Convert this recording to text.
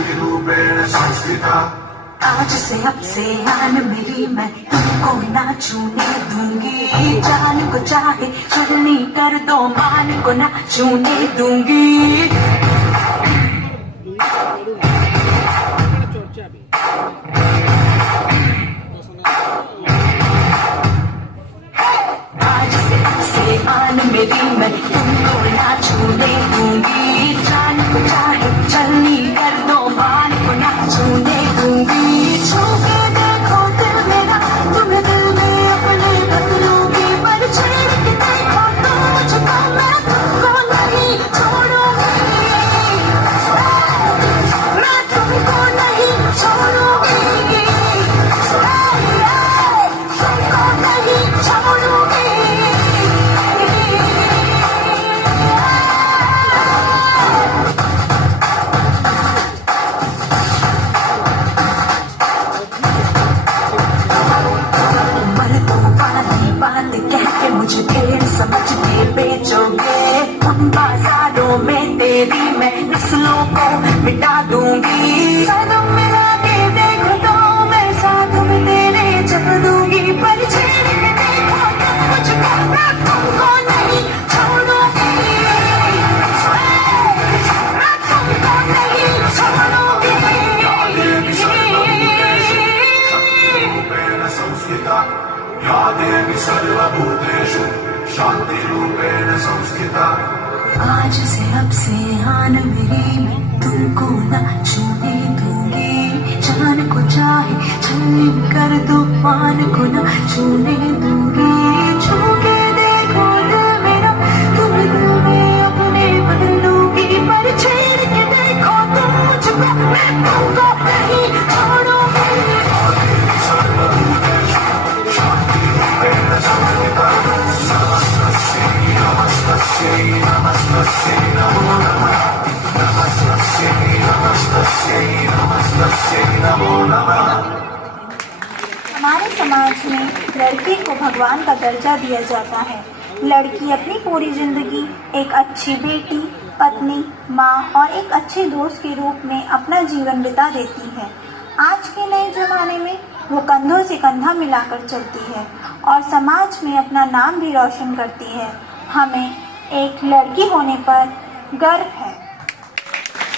शान्तिरूपेण संस्थिता। आज से अब से आन मेरी मैं तुमको ना छूने दूंगी। जान को चाहे चलनी कर दो, मान को ना छूने दूंगी। आज से अब से आन मेरी मैं तुमको ना छूने दूंगी। जान को चाहे चलनी कर दो, मान को ना छूने दूंगी। छू के देखो दिल मेरा, तुम्हें दिल में अपने बदलूंगी। पर छेड़ के देखो तो मुझको, मैं तुमको नहीं छोड़ूंगी। मैं तुमको नहीं छोड़ूंगी। तुमको नहीं छोड़ूंगी। बात कह के मुझे ढेर समझ के बेचोगे। हम बाजारों में तेरी मैं नस्लों को मिटा दूंगी। कदम मिला के देखो तो मैं साथ में तेरे चल दूंगी। पर छेड़ के देखो तो मुझको, मैं तुमको नहीं छोड़ूंगी। मैं तुमको नहीं छोड़ूंगी। शान्तिरूपेण संस्थिता। या देवी सर्वभूतेषु शान्तिरूपेण संस्थिता। आज से अब से आन मेरी मैं तुमको ना छूने दूंगी। जान को चाहे छलनी कर दो, मान को ना छूने दूंगी। छू के देखो दिल मेरा, तुम्हें दिल में अपने बदलूंगी। पर छेड़ के देखो तुम मुझको, मैं तुमको नहीं छोड़ूंगी। हमारे समाज में लड़की को भगवान का दर्जा दिया जाता है। लड़की अपनी पूरी जिंदगी एक अच्छी बेटी, पत्नी, माँ और एक अच्छे दोस्त के रूप में अपना जीवन बिता देती है। आज के नए जमाने में वो कंधों से कंधा मिलाकर चलती है और समाज में अपना नाम भी रोशन करती है। हमें एक लड़की होने पर गर्व है।